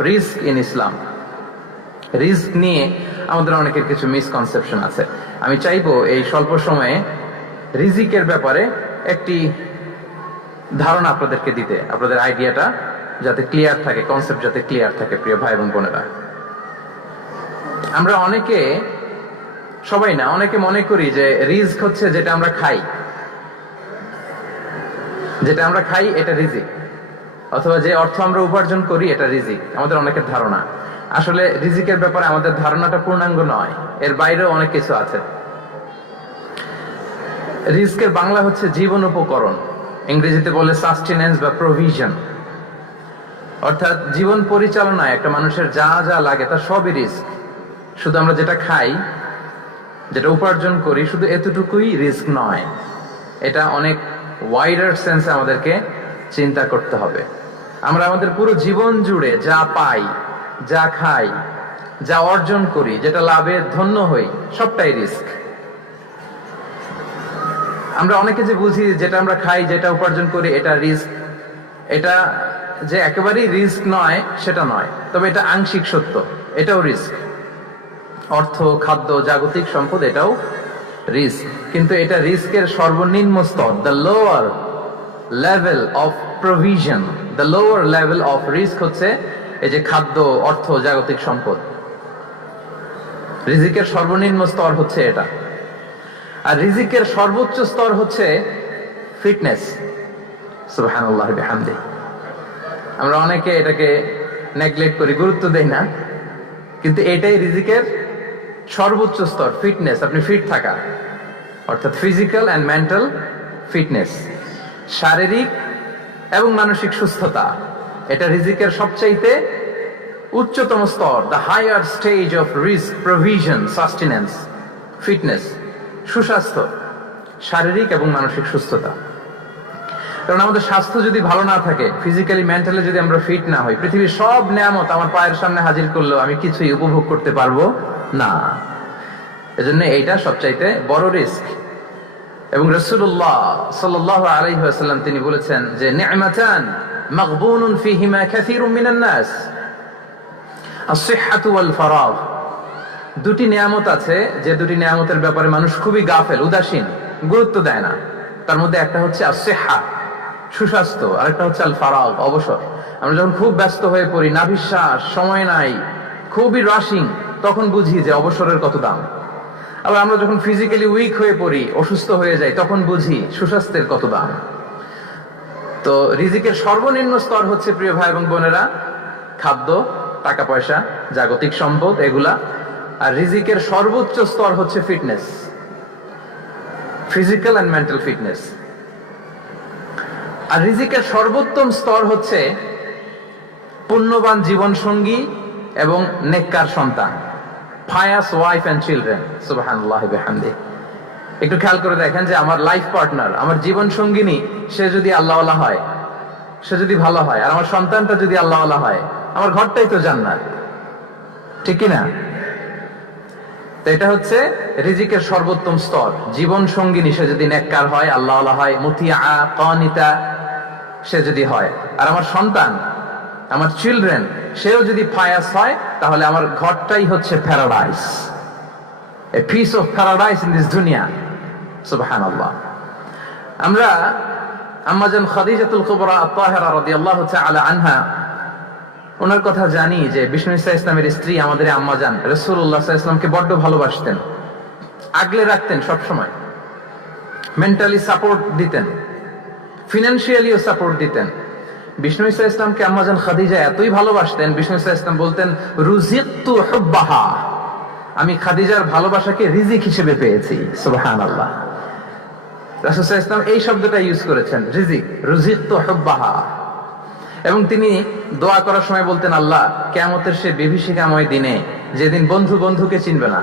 Risk in Islam. Risk নিয়ে আমাদের অনেকের কিছু মিসকনসেপশন আছে। আমি চাইবো এই স্বল্প সময়ে রিজিকের ব্যাপারে একটি ধারণা আপনাদেরকে দিতে, আপনাদের আইডিয়াটা যাতে ক্লিয়ার থাকে, কনসেপ্ট যাতে ক্লিয়ার থাকে। প্রিয় ভাই এবং বোনেরা, আমরা অনেকে, সবাই না, অনেকে মনে করি যে রিস্ক হচ্ছে যেটা আমরা খাই, যেটা আমরা খাই এটা রিজিক, অথবা যে অর্থ আমরা উপার্জন করি এটা রিজিক। আমাদের অনেকের ধারণা। আসলে রিজিকের ব্যাপারে আমাদের ধারণাটা পূর্ণাঙ্গ নয়, এর বাইরেও অনেক কিছু আছে। রিস্কের বাংলা হচ্ছে জীবন উপকরণ, ইংরেজিতে বলে সাস্টেনেন্স বা প্রভিশন। অর্থাৎ জীবন পরিচালনায় একটা মানুষের যা যা লাগে তার সবই রিস্ক। শুধু আমরা যেটা খাই, যেটা উপার্জন করি, শুধু এতটুকুই রিস্ক নয়। এটা অনেক ওয়াইডার সেন্সে আমাদেরকে চিন্তা করতে হবে। আমরা আমাদের পুরো জীবন জুড়ে যা পাই, যা খাই, যা অর্জন করি, যেটা লাভে ধন্য হই, সবটাই রিস্ক। আমরা অনেকে যে বুঝি যেটা আমরা খাই, যেটা উপার্জন করি এটা রিস্ক, এটা যে একেবারেই রিস্ক নয় সেটা নয়, তবে এটা আংশিক সত্য, এটাও রিস্ক। অর্থ, খাদ্য, জাগতিক সম্পদ এটাও রিস্ক, কিন্তু এটা রিস্কের সর্বনিম্ন স্তর। The lower level of provision, the lower level of risk হচ্ছে এই যে খাদ্য, অর্থ, জাগতিক সম্পদ। রিজিকের সর্বনিম্ন স্তর হচ্ছে এটা। আর রিজিকের সর্বোচ্চ স্তর হচ্ছে ফিটনেস। সুবহানাল্লাহ বিহামদি। আমরা অনেকে এটাকে নেগলেক্ট করি, গুরুত্ব দেই না, কিন্তু এটাই রিজিকের সর্বোচ্চ স্তর, ফিটনেস। আপনি ফিট থাকা, অর্থাৎ ফিজিক্যাল অ্যান্ড মেন্টাল ফিটনেস, শারীরিক এবং মানসিক সুস্থতা, এটা রিজিকের সবচাইতে উচ্চতম স্তর। দ্য হায়ার স্টেজ অফ রিস্ক, প্রভিশন, সাস্টেনেন্স, ফিটনেস, সুস্বাস্থ্য, শারীরিক এবং মানসিক সুস্থতা। কারণ আমাদের স্বাস্থ্য যদি ভালো না থাকে, ফিজিক্যালি মেন্টালি যদি আমরা ফিট না হই, পৃথিবীর সব নেয়ামত আমার পায়ের সামনে হাজির করলেও আমি কিছুই উপভোগ করতে পারবো না। এজন্য এইটা সবচাইতে বড় রিস্ক। এবং রাসূলুল্লাহ সাল্লাল্লাহু আলাইহি ওয়াসাল্লাম তিনি বলেছেন যে নি'মাতান মাগবুনুন ফীহিমা কাসীরুম মিনান নাস, আস-সিহহাতু ওয়াল ফারাগ। দুটি নিয়ামত আছে যে দুটি নিয়ামতের ব্যাপারে মানুষ খুবই গাফেল, উদাসীন, গুরুত্ব দেয় না। তার মধ্যে একটা হচ্ছে আস-সিহহা, সুস্বাস্থ্য, আর একটা হচ্ছে আল ফারাগ, অবসর। আমরা যখন খুব ব্যস্ত হয়ে পড়ি, নাভিশ্বাস, সময় নাই, খুবই রাশিং, তখন বুঝি যে অবসরের কত দাম। আবার আমরা যখন ফিজিক্যালি উইক হয়ে পড়ি, অসুস্থ হয়ে যাই, তখন বুঝি সুস্বাস্থ্যের কত দাম। তো রিজিকের সর্বনিম্ন স্তর হচ্ছে, প্রিয় ভাই এবং বোনেরা, খাদ্য, টাকা পয়সা, জাগতিক সম্পদ, এগুলা। আর রিজিকের সর্বোচ্চ স্তর হচ্ছে fitness, physical and mental fitness. আর রিজিকের সর্বোত্তম স্তর হচ্ছে পুণ্যবান জীবন সঙ্গী এবং নেককার সন্তান, pious wife and children. সুবহানাল্লাহ বিহামদিহি। একটু খেয়াল করে দেখেন যে আমার লাইফ পার্টনার, আমার জীবন সঙ্গিনী, সে যদি আল্লাহওয়ালা হয়, সে যদি ভালো হয়, আর আমার সন্তানটা যদি আল্লাহওয়ালা হয়, আমার ঘরটাই তো জান্নাত, ঠিক কি না? তো এটা হচ্ছে রিজিকের সর্বোত্তম স্তর। জীবন সঙ্গিনী সে যদি নেককার হয়, আল্লাহওয়ালা হয়, মুতিয়া, কানিতা সে যদি হয়, আর আমার সন্তান, আমার চিলড্রেন, সেও যদি ফায়াস হয়, তাহলে আমার ঘরটাই হচ্ছে paradise, a piece of paradise in this দুনিয়া। সুবহানাল্লাহ। আমরা আম্মাজান খাদিজাতুল কুবরা আত-তাহিরা রাদিয়াল্লাহু তাআলা আনহা, ওনার কথা জানি যে বিষ্ণু ইসা ইসলামের স্ত্রী আমাদের আম্মাজান রাসূলুল্লাহ সাল্লাল্লাহু আলাইহি ওয়াসাল্লামকে বড্ড ভালোবাসতেন, আগলে রাখতেন সব সময়, মেন্টালি সাপোর্ট দিতেন, ফিনান্সিয়ালিও সাপোর্ট দিতেন। বিষ্ণু ইসা ইসলামকে আম্মাজান খাদিজা এতই ভালোবাসতেন, বিষ্ণু ইসা ইসলাম বলতেন রুজিকতু হুব্বাহা, আমি খাদিজার ভালোবাসাকে রিজিক হিসেবে পেয়েছি। সুবহানাল্লাহ। রাসূল সাল্লাল্লাহু আলাইহি ওয়াসাল্লাম এই শব্দটা ইউজ করেছেন, রিজিক, রুজিকতু হুব্বাহা। এবং তিনি দোয়া করার সময় বলতেন, আল্লাহ, কিয়ামতের সে বিভীষিকাময় দিনে, যেদিন বন্ধু বন্ধুকে চিনবে না,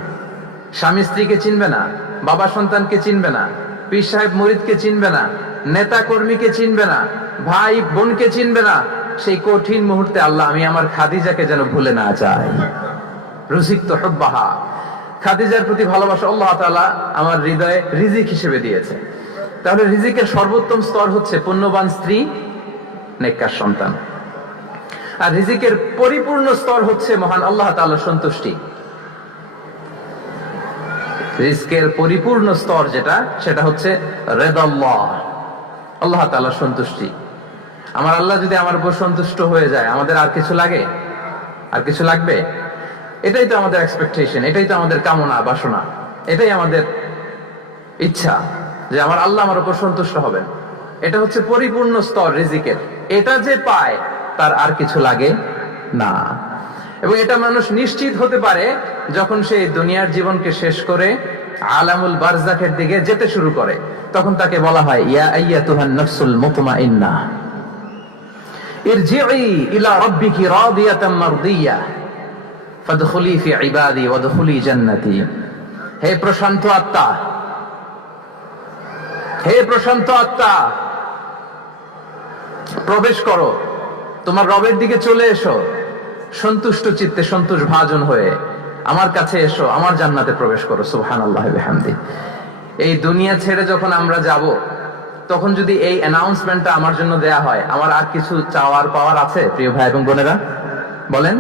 স্বামী স্ত্রীকে চিনবে না, বাবা সন্তানকে চিনবে না, পীর সাহেব মুরিদকে চিনবে না, নেতা কর্মীকে চিনবে না, ভাই বোনকে চিনবে না, সেই কঠিন মুহূর্তে আল্লাহ, আমি আমার খাদিজাকে যেন ভুলে না যাই। রুজিকতু হুব্বাহা, খাদিজার প্রতি ভালোবাসা আল্লাহ তাআলা আমার হৃদয়ে রিজিক হিসেবে দিয়েছে। তাহলে রিজিকের সর্বোত্তম স্তর হচ্ছে পুণ্যবান স্ত্রী, নেককার সন্তান। আর রিজিকের পরিপূর্ণ স্তর হচ্ছে মহান আল্লাহ তাআলার সন্তুষ্টি। রিজকের পরিপূর্ণ স্তর যেটা, সেটা হচ্ছে রিদাল্লাহ, আল্লাহ তাআলার সন্তুষ্টি। আমার আল্লাহ যদি আমার উপর সন্তুষ্ট হয়ে যায়, আমাদের আর কিছু লাগে? আর কিছু লাগবে? এটাই তো আমাদের এক্সপেকটেশন, এটাই তো আমাদের কামনা বাসনা, এটাই আমাদের ইচ্ছা যে আমার আল্লাহ আমার উপর সন্তুষ্ট হবেন। এটা হচ্ছে পরিপূর্ণ স্তর রিজিকের। এটা যে পায় তার আর কিছু লাগে না। এবং এটা মানুষ নিশ্চিত হতে পারে যখন সে দুনিয়ার জীবনকে শেষ করে আলামুল বারজাখের দিকে যেতে শুরু করে। তখন তাকে বলা হয়, ইয়া আইয়াতুহান নাফসুল মুতমাইন্নাহ ইরজিই ইলা রাব্বিকি রাদিয়াতাম মারদিয়া ফাদখুলি ফি ইবাদি ওয়াদখুলি জান্নাতি। হে প্রশান্ত আত্মা, হে প্রশান্ত আত্মা, প্রবেশ করো, তোমার রবের দিকে চলে এসো, সন্তুষ্ট চিত্তে সন্তোষ ভাজন হয়ে আমার কাছে এসো, আমার জান্নাতে প্রবেশ করো। সুবহানাল্লাহি ওয়া বিহামদি। এই দুনিয়া ছেড়ে যখন আমরা যাব, তখন যদি এই অ্যানাউন্সমেন্টটা আমার জন্য দেয়া হয়, আমার আর কিছু চাওয়ার পাওয়ার আছে? প্রিয় ভাই এবং বোনেরা বলেন,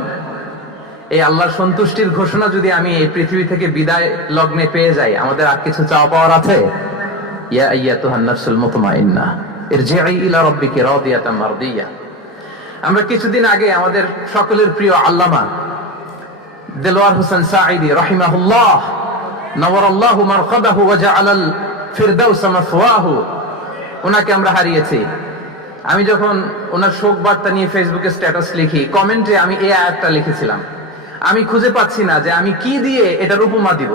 এই আল্লাহর সন্তুষ্টির ঘোষণা যদি আমি এই পৃথিবী থেকে বিদায় লগ্নে পেয়ে যাই, আমাদের আর কিছু চাওয়া পাওয়ার আছে? ইয়া আইয়াতুহান নাফসুল মুতমাইন্নাহ ইরজিই ইলা রাব্বিকি রাদিয়াতাম মারদিয়া। আমরা কিছুদিন আগে আমাদের সকলের প্রিয় আল্লামা দেলোয়ার হোসেন সাঈদী রাহিমাহুল্লাহ নওয়ারাল্লাহু মারকাদাহু ওয়া জাআলাল ফিরদাউস মাসওয়াহু, ওনাকে আমরা হারিয়েছি। আমি যখন ওনার শোক বার্তা নিয়ে ফেসবুকে স্ট্যাটাস লিখি, কমেন্টে আমি এই আয়াতটা লিখেছিলাম। আমি খুঁজে পাচ্ছি না যে আমি কি দিয়ে এটার উপমা দিব,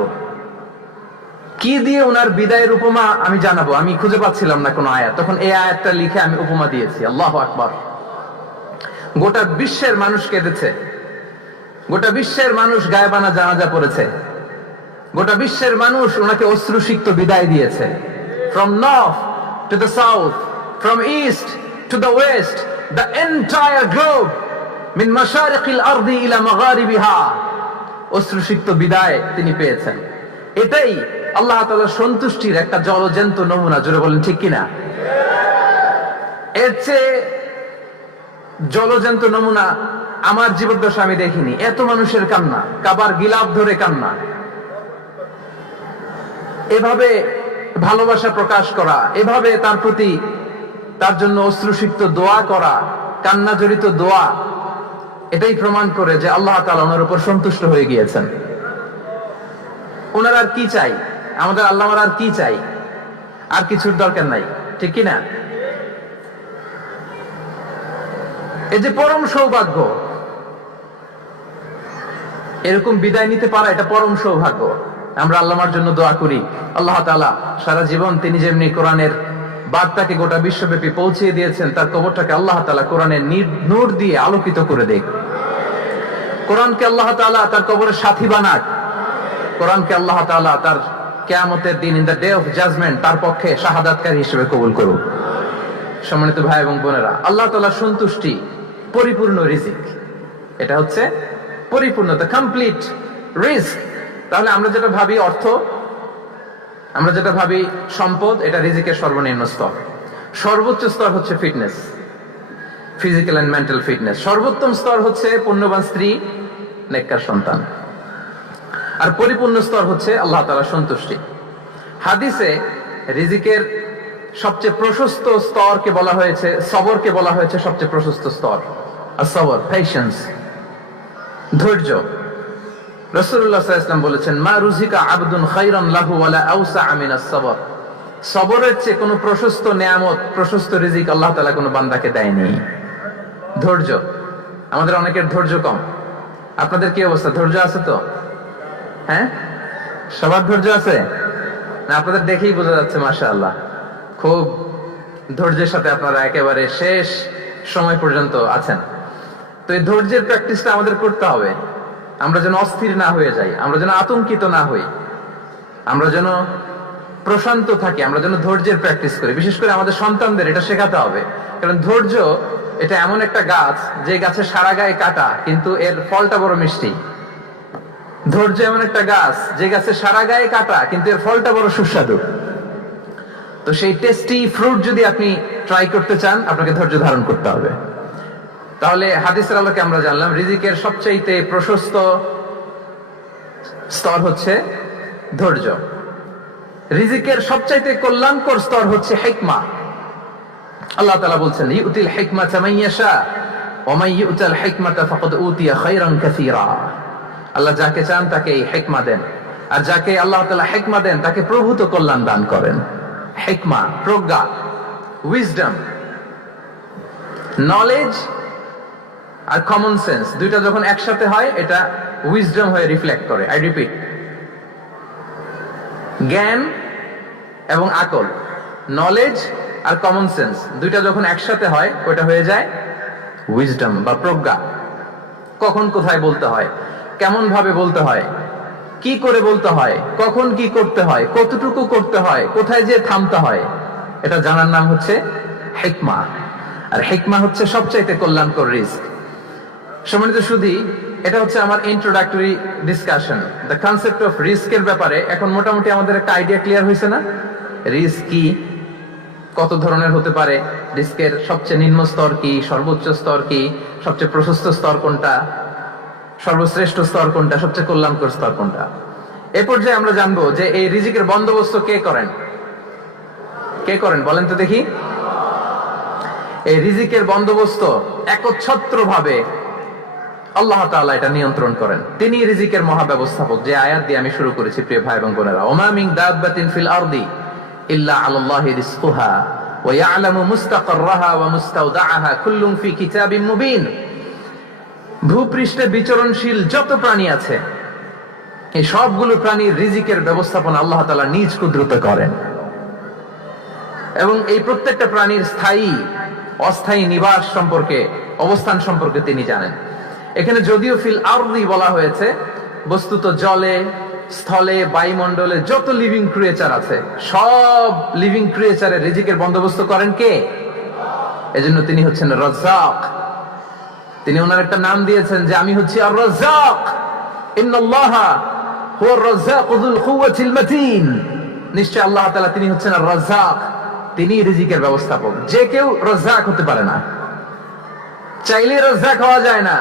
কি দিয়ে ওনার বিদায়ের উপমা আমি জানাবো। আমি খুঁজে পাচ্ছিলাম না কোনো আয়াত। তখন এই আয়াতটা লিখে আমি উপমা দিয়েছি। আল্লাহু আকবার। গোটা বিশ্বের মানুষ কেঁদেছে, গোটা বিশ্বের মানুষ গায়েবানা জানাজা পড়েছে, গোটা বিশ্বের মানুষ ওনাকে অশ্রুসিক্ত বিদায় দিয়েছে। From north to the south, from east to the west, the entire globe, মিন মাশারিকিল আরদি ইলা মাগারিবিহা, অশ্রুসিক্ত বিদায় তিনি পেয়েছেন। এটাই আল্লাহ তাআলার সন্তুষ্টির একটা জলজ্যান্ত নমুনা। জোরে বলেন ঠিক কিনা? এর চেয়ে জলজ্যান্ত নমুনা আমার জীবদ্দশা আমি দেখিনি। এত মানুষের কান্না, কাবার গিলাফ ধরে কান্না, এভাবে ভালোবাসা প্রকাশ করা, এভাবে তার প্রতি তার জন্য অশ্রুসিক্ত দোয়া করা, কান্না জড়িত দোয়া, এটাই প্রমাণ করে যে আল্লাহ তাআলা ওনার উপর সন্তুষ্ট হয়ে গিয়েছেন। ওনার আর কি চাই? আমাদের আল্লাহর আর কি চাই? আর কিছুর দরকার নাই, ঠিক কিনা? এই যে পরম সৌভাগ্য, এরকম বিদায় নিতে পারা, এটা পরম সৌভাগ্য। আমরা আল্লাহর জন্য দোয়া করি, আল্লাহ তাআলা সারা জীবন তিনি যেমনি কোরআনের বার্তাকে গোটা বিশ্বব্যাপী পৌঁছিয়ে দিয়েছেন, তার কবরটাকে আল্লাহ তাআলা কোরআনের নূর দিয়ে আলোকিত করে দেখ। কোরআনকে আল্লাহ তাআলা তার কবরের সাথী বানাক। কোরআনকে আল্লাহ তাআলা তার কিয়ামতের দিন, in the day of judgment, তার পক্ষে শাহাদাতকারী হিসেবে কবুল করুক। সম্মানিত ভাই এবং বোনেরা, আল্লাহ তাআলার সন্তুষ্টি পরিপূর্ণ রিজিক, এটা হচ্ছে পরিপূর্ণতা, কমপ্লিট রিস্ক। তাহলে আমরা যেটা ভাবি অর্থ, আমরা যেটা ভাবি সম্পদ, এটা রিজিকের সর্বনিম্ন স্তর। সর্বোচ্চ স্তর হচ্ছে fitness, physical and mental fitness. সর্বোত্তম স্তর হচ্ছে পুণ্যবান স্ত্রী, নেককার সন্তান। আর পরিপূর্ণ স্তর হচ্ছে আল্লাহ তাআলার সন্তুষ্টি। হাদিসে রিজিকের সবচেয়ে প্রশস্ত স্তরকে বলা হয়েছে, সবরকে বলা হয়েছে সবচেয়ে প্রশস্ত স্তর। আর সবর, পেশেন্স, ধৈর্য। রাসূলুল্লাহ সাল্লাল্লাহু আলাইহি ওয়াসাল্লাম বলেছেন, মা রুজিকা আবদুন খায়রান লাহু ওয়ালা আওসা মিনাস সবর। সবরের চেয়ে কোনো প্রশস্ত নেয়ামত, প্রশস্ত রিজিক আল্লাহ তাআলা কোনো বান্দাকে দেয়নি। ধৈর্য। আমাদের অনেকের ধৈর্য কম। আপনাদের কি অবস্থা? ধৈর্য আছে তো? হ্যাঁ, সবার ধৈর্য আছে না? আপনাদের দেখেই বোঝা যাচ্ছে মাশাআল্লাহ, খুব ধৈর্যের সাথে আপনারা একেবারে শেষ সময় পর্যন্ত আছেন। তো এই ধৈর্যের প্র্যাকটিসটা আমাদের করতে হবে। আমরা যেন অস্থির না হয়ে যাই, আমরা যেন আতঙ্কিত না হই, আমরা যেন প্রশান্ত থাকি, আমরা যেন ধৈর্যের প্র্যাকটিস করি। বিশেষ করে আমাদের সন্তানদের এটা শেখাতে হবে। কারণ ধৈর্য এটা এমন একটা গাছ, যে গাছে সারা গায়ে কাটা কিন্তু এর ফলটা বড় মিষ্টি। ধৈর্য এমন একটা গাছ, যে গাছে সারা গায়ে কাটা কিন্তু এর ফলটা বড় সুস্বাদু। তো সেই টেস্টি ফ্রুট যদি আপনি ট্রাই করতে চান, আপনাকে ধৈর্য ধারণ করতে হবে। তো তাহলে হাদিসের আলোকে আমরা জানলাম রিজিকের সবচাইতে প্রশস্ত স্তর হচ্ছে ধৈর্য। রিজিকের সবচাইতে কল্যাণকর স্তর হচ্ছে হিকমা। আল্লাহ তাআলা বলছেন ইউতিল হিকমাতা মান ইয়াশা ওয়া মান ইউতাল হিকমাতা ফাকাদ উতিয়া খায়রান কাসীরা। আল্লাহ যাকে চান তাকে এই হিকমা দেন, আর যাকে আল্লাহ তাআলা হিকমা দেন তাকে প্রভূত কল্যাণ দান করেন। হিকমা, প্রজ্ঞা, উইজডম, নলেজ আর কমন সেন্স দুইটা যখন একসাথে হয় এটা উইজডম হয়ে রিফ্লেক্ট করে। আই রিপিট, জ্ঞান এবং আকল, নলেজ আর কমন সেন্স দুইটা যখন একসাথে হয় ওটা হয়ে যায় উইজডম বা প্রজ্ঞা। কখন কোথায় বলতে হয়, কেমন ভাবে বলতে হয়, কি করে বলতে হয়, কখন কি করতে হয়, কতটুকু করতে হয়, কোথায় যে থামতে হয়, এটা জানার নাম হচ্ছে হিকমা। আর হিকমা হচ্ছে সবচাইতে কল্যাণকর রিস্ক। সম্মানিত সুধী, এটা হচ্ছে আমার introductory discussion. The concept of রিস্কের ব্যাপারে এখন মোটামুটি আমাদের একটা আইডিয়া ক্লিয়ার হয়েছে না? রিস্ক কি, কত ধরনের হতে পারে, রিস্কের সবচেয়ে নিম্ন স্তর কি, সর্বোচ্চ স্তর কি, সবচেয়ে প্রশস্ত স্তর কোনটা, সর্বশ্রেষ্ঠ স্তর কোনটা, সবচেয়ে কল্যাণকর স্তর কোনটা। এ পর্যায়ে আমরা জানবো যে এই রিজিকের বন্দোবস্ত কে করেন। কে করেন বলেন তো দেখি? এই রিজিকের বন্দোবস্ত একচ্ছত্র ভাবে আল্লাহ তাআলা এটা নিয়ন্ত্রণ করেন। তিনি রিজিকের মহাব্যবস্থাপক। যে আয়াত দিয়ে আমি শুরু করেছি প্রিয় ভাই এবং বোনেরা, ওমা মিন দাব্বাতিন ফিল আরদি ইল্লা আলাল্লাহি রিজকুহা ওয়া ইয়ালামু মুস্তাকাররাহা ওয়া মুস্তাওদাআহা কুল্লুন ফি কিতাবিম মুবিন। ভূপৃষ্ঠে বিচরণশীল যত প্রাণী আছে এই সবগুলো প্রাণীর রিজিকের ব্যবস্থাপনা আল্লাহ তাআলা নিজ কুদরতে করেন, এবং এই প্রত্যেকটা প্রাণীর স্থায়ী অস্থায়ী নিবাস সম্পর্কে, অবস্থান সম্পর্কে তিনি জানেন। এখানে যদিও ফিল আরদি বলা হয়েছে, বস্তুত জলে, স্থলে, বায়ুমণ্ডলে যত লিভিং ক্রিয়েচার আছে সব লিভিং ক্রিয়েচারের রিজিকের বন্দোবস্ত করেন কে? এজন্য তিনি হচ্ছেন রাজ্জাক। তিনি ওনার একটা নাম দিয়েছেন যে আমি হচ্ছি আর রাজ্জাক, ইন্নাল্লাহা হুয়ার রাজ্জাকু যুল কুওয়াতিল মাতিন। নিশ্চয় আল্লাহ তাআলা তিনি হচ্ছেন আর রাজ্জাক, তিনি রিজিকের ব্যবস্থাপক। যে কেউ রাজ্জাক হতে পারে না, চাইলে রাজ্জাক হওয়া যায় না।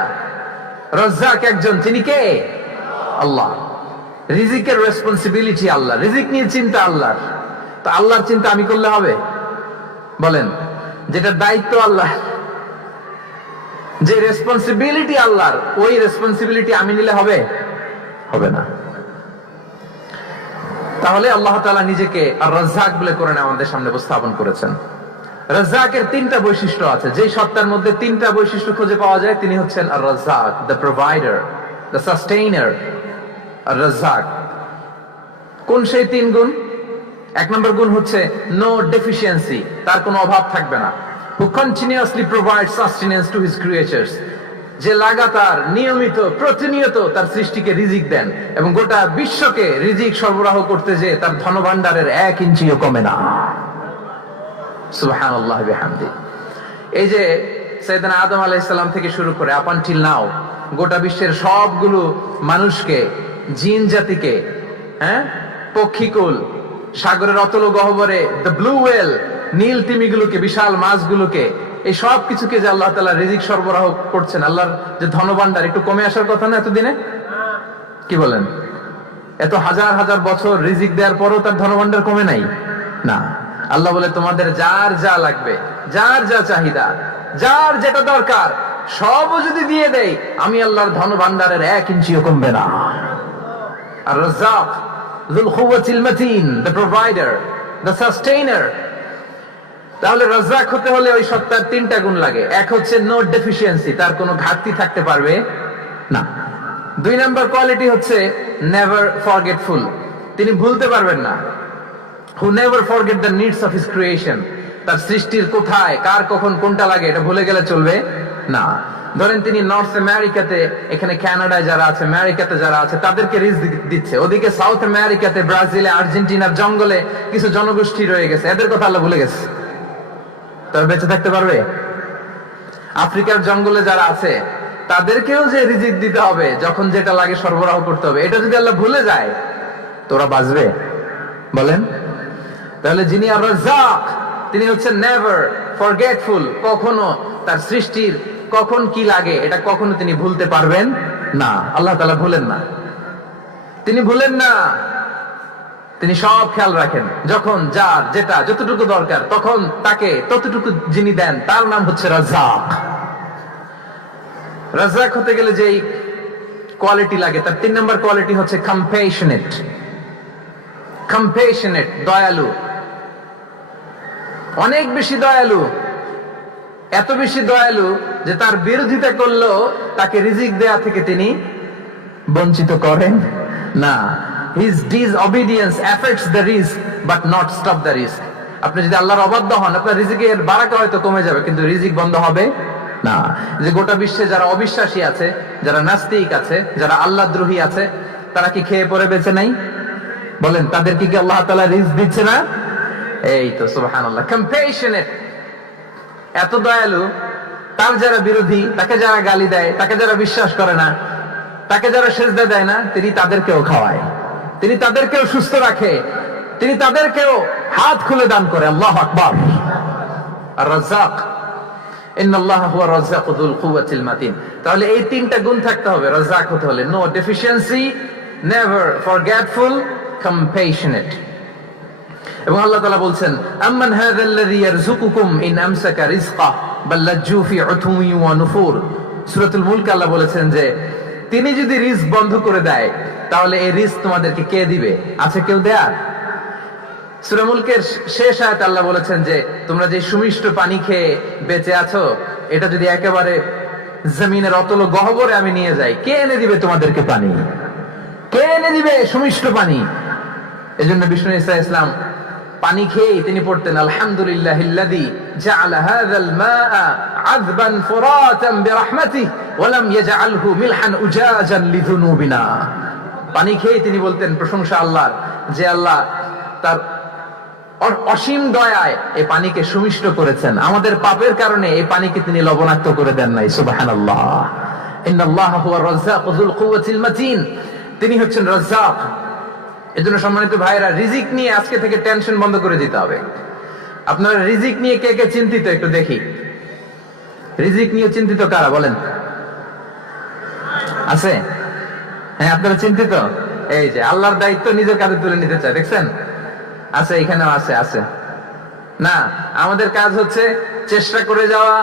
রাজ্জাক একজন, তিনি কে? আল্লাহ। রিজিকের রেসপন্সিবিলিটি আল্লাহ, রিজিক নিয়ে চিন্তা আল্লাহর। তো আল্লাহর চিন্তা আমি করলে হবে? বলেন, যেটা দায়িত্ব আল্লাহ, যে রেসপন্সিবিলিটি আল্লাহর, ওই রেসপন্সিবিলিটি আমি নিলে হবে? হবে না। তাহলে আল্লাহ তাআলা নিজেকে আর রাজ্জাক বলে করে আমাদের সামনে উপস্থাপন করেছেন। রাজ্জাকের তিনটা বৈশিষ্ট্য আছে। যেই সত্তার মধ্যে তিনটা বৈশিষ্ট্য খুঁজে পাওয়া যায় তিনি হচ্ছেন Ar Razzaq, the provider, the sustainer. Ar Razzaq কোন সেই তিন গুণ? এক নম্বর গুণ হচ্ছে নো ডেফিসিয়েন্সি, তার কোনো অভাব থাকবে না। who continuously provides sustenance to his creatures, যে লাগাতার, নিয়মিত, প্রতিনিয়ত তার সৃষ্টিকে রিজিক দেন এবং গোটা বিশ্বকে রিজিক সরবরাহ করতে যে তার ধনভাণ্ডারের 1 ইঞ্চিও কমে না। সুবহানাল্লাহ বিহামদি। এই যে সাইয়েদনা আদম আলাইহিস সালাম থেকে শুরু করে আপ আনটিল নাও গোটা বিশ্বের সবগুলো মানুষকে, জিন জাতিকে, পক্ষীকুল, সাগরের অতল গহ্বরে দ্য ব্লু ওয়েল, নীল তিমিগুলোকে, বিশাল মাছগুলোকে, এই সব কিছুকে যে আল্লাহ তাআলা রিজিক সরবরাহ করছেন, আল্লাহর যে ধনভাণ্ডার একটু কমে আসার কথা না এতদিনে? কি বলেন? এত হাজার হাজার বছর রিজিক দেওয়ার পরও তার ধনভাণ্ডার কমে নাই? না। আল্লাহ বলে তোমাদের যার যা লাগবে, যার যা চাহিদা, যার যেটা দরকার সবও যদি দিয়ে দেই আমি আল্লাহর ধনভাণ্ডারের 1 ইঞ্চিও কমবে না। আর Razzak যুল কুওয়াতিল মাতিন, the provider, the sustainer. তাহলে রাজ্জাক হতে হলে ওই সত্তার তিনটা গুণ লাগে। এক হচ্ছে নো ডেফিসিয়েন্সি, তার কোনো ঘাটতি থাকতে পারবে না। 2 নম্বর কোয়ালিটি হচ্ছে নেভার ফরগেটফুল, তিনি ভুলতে পারবেন না। who never forget the needs of his creation, তার সৃষ্টির কোথায়, কার, কখন, কোনটা লাগে এটা ভুলে গেলে চলবে না। ধরেন তিনি নর্থ আমেরিকাতে, এখানে কানাডায় যারা আছে, আমেরিকাতে যারা আছে তাদেরকে রিজিক দিচ্ছে। ওদিকে সাউথ আমেরিকাতে, ব্রাজিলে, আর্জেন্টিনার জঙ্গলে কিছু জনগোষ্ঠী রয়ে গেছে, এদের কথা আল্লাহ ভুলে গেছে। তারা বেঁচে থাকতে পারবে? আফ্রিকার জঙ্গলে যারা আছে তাদেরকেও যে রিজিক দিতে হবে, যখন যেটা লাগে সরবরাহ করতে হবে, এটা যদি আল্লাহ ভুলে যায় তোরা বাঁচবে? বলেন। তাহলে যিনি আর রাজ্জাক তিনি হচ্ছেন নেভার ফরগেটফুল, কখনো তার সৃষ্টির কখন কি লাগে এটা কখনো তিনি ভুলতে পারবেন না। আল্লাহ তাআলা ভুলেন না, তিনি ভুলেন না, তিনি সব খেয়াল রাখেন। যখন যার যেটা যতটুকু দরকার তখন তাকে ততটুকু যিনি দেন তার নাম হচ্ছে রাজ্জাক। রাজ্জাক হতে গেলে যেই কোয়ালিটি লাগে তার 3 নম্বর কোয়ালিটি হচ্ছে কম্প্যাশনেট। কম্প্যাশনেট, দয়ালু, অনেক বেশি দয়ালু, এত বেশি দয়ালু যে তার বিরোধিতা করলেও তাকে রিজিক দেয়া থেকে তিনি বঞ্চিত করেন না। His disobedience affects the risk but not stop the risk. আপনি যদি আল্লাহর অবাধ্য হন আপনার রিজিকের বারাকা হয়তো কমে যাবে কিন্তু রিজিক বন্ধ হবে না। যে গোটা বিশ্বে যারা অবিশ্বাসী আছে, যারা নাস্তিক আছে, যারা আল্লাহদ্রোহী আছে, তারা কি খেয়ে পরে বেঁচে নাই? বলেন, তাদেরকে কি আল্লাহ তাআলা রিজক দিচ্ছে না? এই তো সুবহানাল্লাহ। কম্প্যাশনেট, এত দয়ালু, তার যারা বিরোধী, তাকে যারা গালি দেয়, তাকে যারা বিশ্বাস করে না, তাকে যারা সেজদা দেয় না, তিনি তাদেরকেও খাওয়ায়, তিনি তাদেরকেও সুস্থ রাখে, তিনি তাদেরকেও হাত খুলে দান করে। আল্লাহু আকবার। আর রাজ্জাক, ইন্নাল্লাহা হুয়া রাজ্জাকু যুল কুওয়াতিল মাতিন। তাহলে এই 3টা গুণ থাকতে হবে রাজ্জাক হতে হলে। No deficiency, never forgetful, compassionate. এবং আল্লাহ তাআলা বলছেন, আম্মান হাযাল্লাযী ইয়ারযুকুকুম ইন আমসাকা রিজকাহ বাল লাজ্জু ফি উতুমি ওয়া নুফুর। সূরাতুল মুলক আল্লাহ বলেছেন যে তিনি যদি রিজক বন্ধ করে দেয় তাহলে এই রিজক তোমাদেরকে কে দিবে? আছে কেউ দেয়ার? সূরা মুলকের শেষ আয়াতে আল্লাহ বলেছেন যে তোমরা যে সুমিষ্ট পানি খেয়ে বেঁচে আছো, এটা যদি একেবারে জমিনের অতল গহ্বরে আমি নিয়ে যাই, কে এনে দিবে তোমাদেরকে পানি? কে এনে দিবে সুমিষ্ট পানি? এজন্য বিষ্ণু ঈসা ইসলাম পানি খেয়েই তিনি পড়তেন, আলহামদুলিল্লাহিল্লাযী জাআলা হাযাল মাআ আযবান ফুরাতান বিরাহমাতিহি ওয়া লাম ইয়াজআলহু মিলহান উজাজান লিযুনুবিনা। পানি খেয়েই তিনি বলতেন প্রশংসা আল্লাহর, যে আল্লাহ তার অসীম দয়ায় এই পানিকে সুমিষ্ট করেছেন, আমাদের পাপের কারণে এই পানিকে তিনি লবণাক্ত করে দেন নাই। সুবহানাল্লাহ। ইন্নাল্লাহা হুয়া রাজ্জাকু যুল কুওয়াতিল মাতিন। তিনি হচ্ছেন রাজ্জাক। এজন্য সম্মানিত ভাইরা, রিজিক নিয়ে আজকে থেকে টেনশন বন্ধ করে দিতে হবে। আপনারা রিজিক নিয়ে কে কে চিন্তিত একটু দেখি। রিজিক নিয়ে চিন্তিত কারা বলেন? আছে? হ্যাঁ, আপনারা চিন্তিত? এই যে আল্লাহর দায়িত্ব নিজের কাঁধে তুলে নিতে চায়, দেখছেন? আছে, এখানেও আছে। আছে না? আমাদের কাজ হচ্ছে চেষ্টা করে যাওয়া,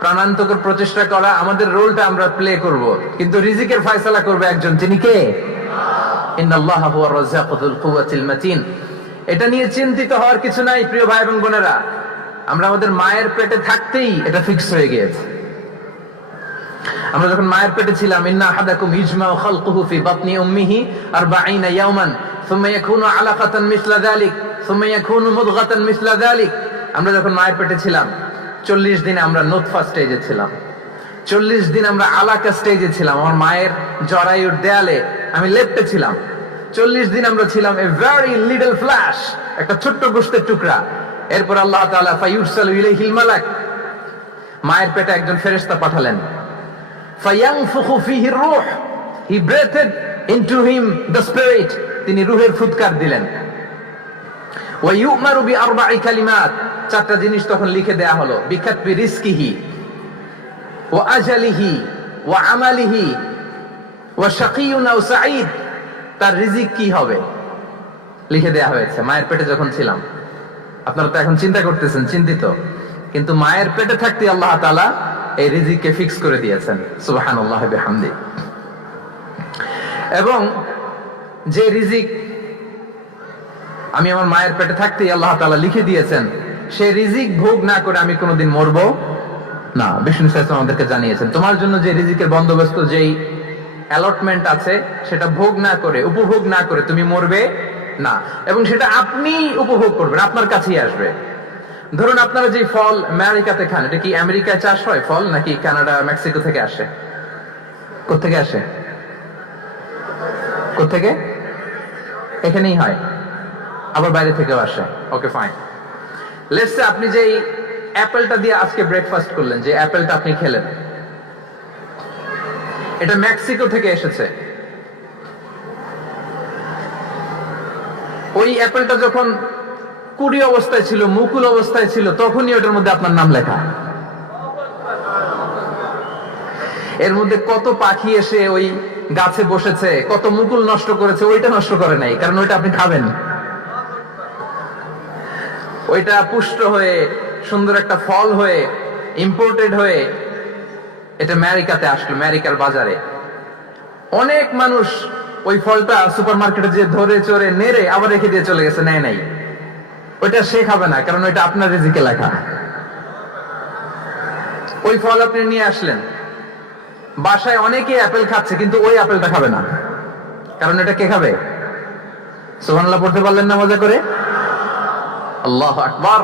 প্রাণান্তকর প্রচেষ্টা করা, আমাদের রোলটা আমরা প্লে করব, কিন্তু রিজিকের ফয়সালা করবে একজন, তিনি কে? ইন্নাল্লাহা হুয়া রাজ্জাকু যুল কুওয়াতিল মাতিন। এটা নিয়ে চিন্তিত হওয়ার কিছু নাই প্রিয় ভাই এবং বোনেরা। আমরা আমাদের মায়ের পেটে থাকতেই এটা ফিক্স হয়ে গিয়েছে। আমরা যখন মায়ের পেটে ছিলাম, ইন্না আহাদাকুম ইজমাউ খালকুহু ফি বাতনি উম্মিহি 40 ইয়াওমান সুম্মা ইয়াকুনু আলাকাতান মিসলা যালিক সুম্মা ইয়াকুনু মুদগাতান মিসলা যালিক। আমরা যখন মায়ের পেটে ছিলাম 40 দিন আমরা নুতফা স্টেজে ছিলাম, 40 দিন আমরা আলাকা স্টেজে ছিলাম, আমার মায়ের জরায়ুর দেয়ালে আমি লেপ্টে ছিলাম। 40 দিন আমরা ছিলাম এ ভেরি লিটল ফ্ল্যাশ, একটা ছোট্ট গোশতের টুকরা। এরপর আল্লাহ তাআলা ফায়ুরসালু ইলাইহিল মালাক, মায়ের পেটে একজন ফেরেশতা পাঠালেন। ফায়ানফুখু ফিহি রূহ, he breathed into him the spirit, তিনি রূহের ফুৎকার দিলেন। ওয়া ইউমারু বিআরবা'i কালিমাত, 4টা জিনিস তখন লিখে দেয়া হলো। বিকাতবি রিজকিহি ওয়া আজালিহি ওয়া আমালিহি ওয়া শাকিয়ুন আও সাঈদ, তার রিজিক কি হবে লিখে দেয়া হয়েছে মায়ের পেটে যখন ছিলাম। আপনারা তো এখন চিন্তা করতেছেন, চিন্তিত, কিন্তু মায়ের পেটে থাকতে আল্লাহ তাআলা এই রিজিককে ফিক্স করে দিয়েছেন। সুবহানাল্লাহি ওয়া বিহামদিহি। এবং যে রিজিক আমি আমার মায়ের পেটে থাকতেই আল্লাহ তাআলা লিখে দিয়েছেন, সেই রিজিক ভোগ না করে আমি কোনোদিন মরবো না। বিষ্ণু ইসলাম আমাদেরকে জানিয়েছেন, তোমার জন্য যে রিজিকের বন্দোবস্ত, যেই অ্যালটমেন্ট আছে, সেটা ভোগ না করে, উপভোগ না করে তুমি মরবে না। এবং সেটা আপনি উপভোগ করবেন, আপনার কাছেই আসবে। ধরুন আপনারা যে ফল আমেরিকাতে খান, এটা কি আমেরিকায় চাষ হয় ফল, নাকি কানাডা মেক্সিকো থেকে আসে? কোত্থেকে আসে? কোত্থেকে? এখানেই হয়, আবার বাইরে থেকেও আসে। ওকে, ফাইন। লেটস সে আপনি যে অ্যাপেলটা দিয়ে আজকে ব্রেকফাস্ট করলেন, যে অ্যাপেলটা আপনি খেলেন, এটা মেক্সিকো থেকে এসেছে। ওই অ্যাপেলটা যখন কুড়ি অবস্থায় ছিল, মুকুল অবস্থায় ছিল, তখনই ওটার মধ্যে আপনার নাম লেখা। এর মধ্যে কত পাখি এসে ওই গাছে বসেছে, কত মুকুল নষ্ট করেছে, ওইটা নষ্ট করে নাই, কারণ ওইটা আপনি খাবেন। ওইটা পুষ্ট হয়ে সুন্দর একটা ফল হয়ে ইম্পোর্টেড হয়ে এটা আমেরিকাতে আসলো, আমেরিকার বাজারে। অনেক মানুষ ওই ফলটা সুপার মার্কেটে যে ধরে চড়ে নেড়ে আবার রেখে দিয়ে চলে গেছে, নেয় নাই। ওইটা সে খাবে না, কারণ ওইটা আপনার রিজিকে লেখা। ওই ফল আপনি নিয়ে আসলেন, বাসায় অনেকে আপেল খাচ্ছে, কিন্তু ওই আপেলটা খাবে না, কারণ এটা কে খাবে? সুবহানাল্লাহ পড়তে পারলেন না মজা করে? আল্লাহু আকবার।